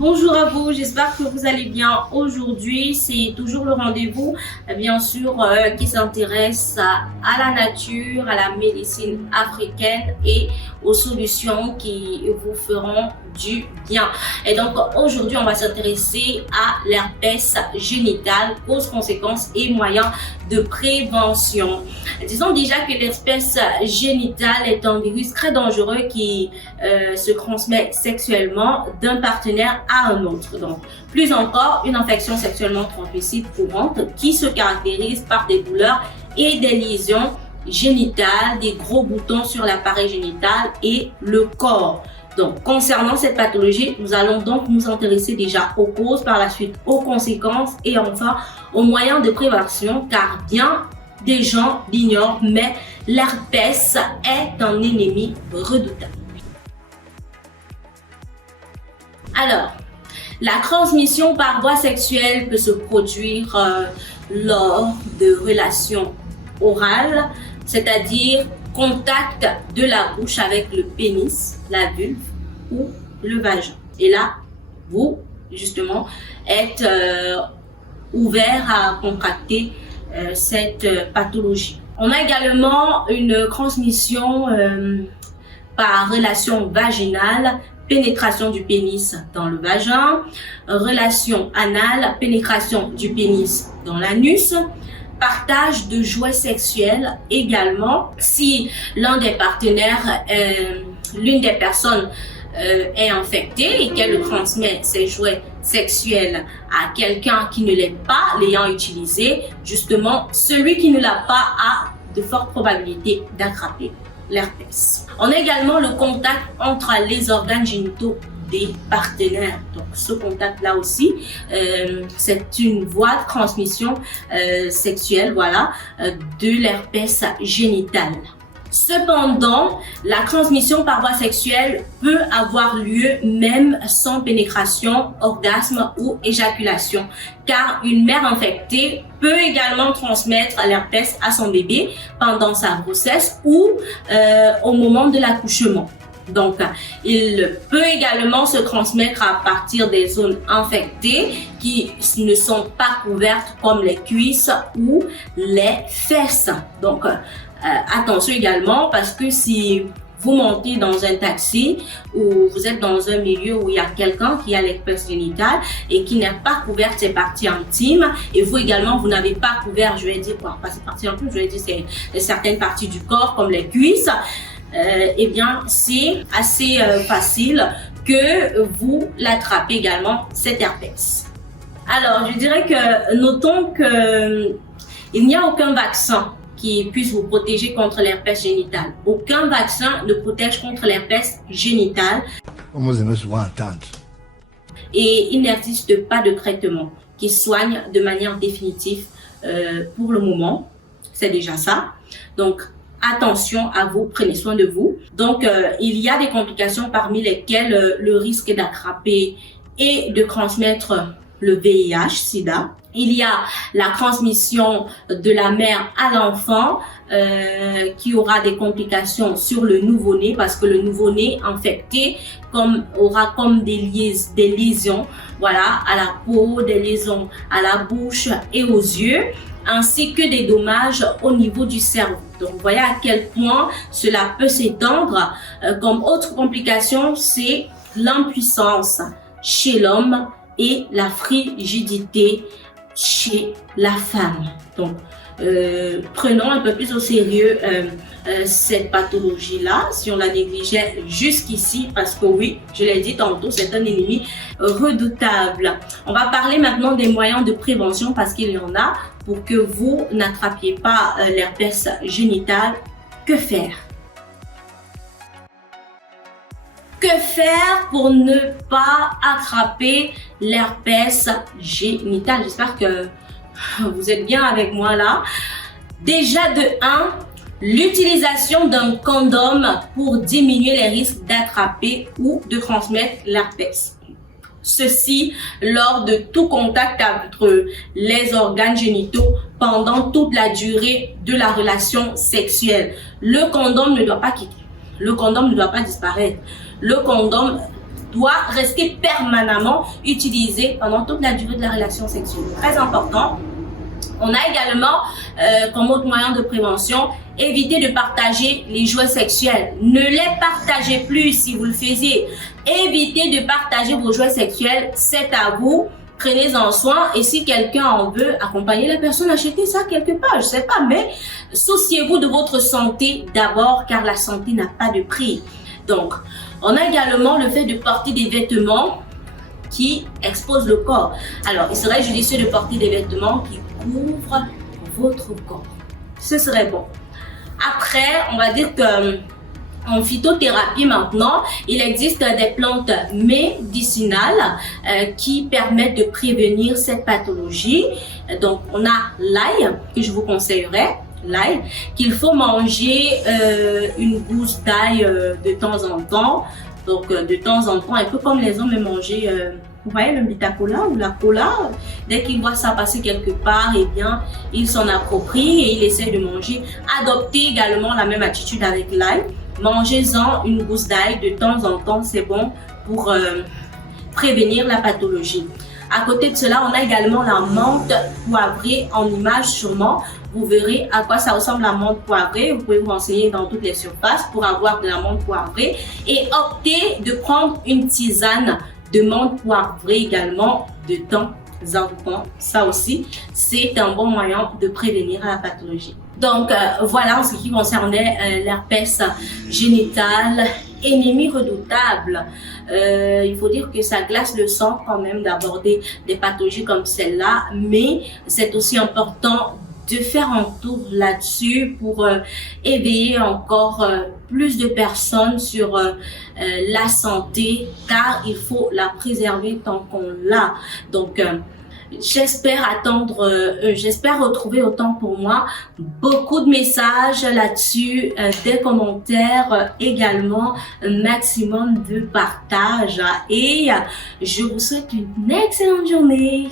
Bonjour à vous, j'espère que vous allez bien. Aujourd'hui, c'est toujours le rendez-vous, bien sûr, qui s'intéresse à la nature, à la médecine africaine et aux solutions qui vous feront du bien. Et donc, aujourd'hui, on va s'intéresser à l'herpès génital, causes, conséquences et moyens de prévention. Disons déjà que l'herpès génital est un virus très dangereux qui se transmet sexuellement d'un partenaire à un autre. Donc, plus encore, une infection sexuellement transmissible courante qui se caractérise par des douleurs et des lésions génitales, des gros boutons sur l'appareil génital et le corps. Donc, concernant cette pathologie, nous allons donc nous intéresser déjà aux causes, par la suite aux conséquences et enfin aux moyens de prévention, car bien des gens l'ignorent, mais l'herpès est un ennemi redoutable. Alors, la transmission par voie sexuelle peut se produire lors de relations orales, c'est-à-dire contact de la bouche avec le pénis, la vulve ou le vagin. Et là, vous, justement, êtes ouvert à contracter cette pathologie. On a également une transmission par relation vaginale, pénétration du pénis dans le vagin, relation anale, pénétration du pénis dans l'anus, partage de jouets sexuels également. Si l'un des partenaires, l'une des personnes est infectée et qu'elle transmet ses jouets sexuels à quelqu'un qui ne l'est pas, l'ayant utilisé, justement, celui qui ne l'a pas a de fortes probabilités d'attraper l'herpès. On a également le contact entre les organes génitaux des partenaires. Donc ce contact-là aussi, c'est une voie de transmission sexuelle, voilà, de l'herpès génital. Cependant, la transmission par voie sexuelle peut avoir lieu même sans pénétration, orgasme ou éjaculation, car une mère infectée peut également transmettre l'herpès à son bébé pendant sa grossesse ou au moment de l'accouchement. Donc, il peut également se transmettre à partir des zones infectées qui ne sont pas couvertes comme les cuisses ou les fesses. Donc, attention également parce que si vous montez dans un taxi ou vous êtes dans un milieu où il y a quelqu'un qui a l'herpès génital et qui n'a pas couvert ses parties intimes et vous également vous n'avez pas couvert, je vais dire quoi, pas ces parties intimes, je vais dire c'est certaines parties du corps comme les cuisses, eh bien c'est assez facile que vous l'attrapez également cet herpès. Alors je dirais que notons que il n'y a aucun vaccin qui puisse vous protéger contre l'herpès génital. Aucun vaccin ne protège contre l'herpès génital. Et il n'existe pas de traitement qui soigne de manière définitive pour le moment. C'est déjà ça. Donc, attention à vous, prenez soin de vous. Donc, il y a des complications parmi lesquelles le risque d'attraper et de transmettre le VIH, SIDA. Il y a la transmission de la mère à l'enfant qui aura des complications sur le nouveau-né parce que le nouveau-né infecté aura comme des lésions, voilà, à la peau, des lésions à la bouche et aux yeux, ainsi que des dommages au niveau du cerveau. Donc, vous voyez à quel point cela peut s'étendre. Comme autre complication, c'est l'impuissance chez l'homme et la frigidité chez la femme. Donc, prenons un peu plus au sérieux cette pathologie-là, si on la négligeait jusqu'ici, parce que oui, je l'ai dit tantôt, c'est un ennemi redoutable. On va parler maintenant des moyens de prévention, parce qu'il y en a pour que vous n'attrapiez pas l'herpès génital. Que faire? Que faire pour ne pas attraper l'herpès génital? J'espère que vous êtes bien avec moi là. Déjà de 1, l'utilisation d'un condom pour diminuer les risques d'attraper ou de transmettre l'herpès. Ceci lors de tout contact entre les organes génitaux pendant toute la durée de la relation sexuelle. Le condom ne doit pas quitter. Le condom ne doit pas disparaître. Le condom doit rester permanemment utilisé pendant toute la durée de la relation sexuelle. Très important. On a également, comme autre moyen de prévention, éviter de partager les jouets sexuels. Ne les partagez plus si vous le faisiez. Évitez de partager vos jouets sexuels, c'est à vous. Prenez-en soin et si quelqu'un en veut, accompagner la personne, achetez ça quelque part, je sais pas, mais souciez-vous de votre santé d'abord car la santé n'a pas de prix. Donc, on a également le fait de porter des vêtements qui exposent le corps. Alors, il serait judicieux de porter des vêtements qui couvrent votre corps. Ce serait bon. Après, on va dire que en phytothérapie maintenant, il existe des plantes médicinales qui permettent de prévenir cette pathologie. Donc, on a l'ail que je vous conseillerais. L'ail, qu'il faut manger une gousse d'ail de temps en temps. Donc, de temps en temps, un peu comme les hommes aiment manger, vous voyez, le Vita-Cola ou la cola. Dès qu'ils voient ça passer quelque part, eh bien, ils s'en approprient et ils essaient de manger. Adoptez également la même attitude avec l'ail. Mangez-en une gousse d'ail de temps en temps, c'est bon pour prévenir la pathologie. À côté de cela, on a également la menthe poivrée en image sûrement. Vous verrez à quoi ça ressemble la menthe poivrée. Vous pouvez vous renseigner dans toutes les surfaces pour avoir de la menthe poivrée. Et optez de prendre une tisane de menthe poivrée également de temps en temps. Ça aussi, c'est un bon moyen de prévenir la pathologie. Donc voilà en ce qui concernait l'herpès génital, ennemi redoutable. Il faut dire que ça glace le sang quand même d'aborder des pathologies comme celle-là, mais c'est aussi important de faire un tour là-dessus pour éveiller encore plus de personnes sur la santé, car il faut la préserver tant qu'on l'a. Donc j'espère j'espère retrouver autant pour moi beaucoup de messages là-dessus, des commentaires également, un maximum de partage et je vous souhaite une excellente journée.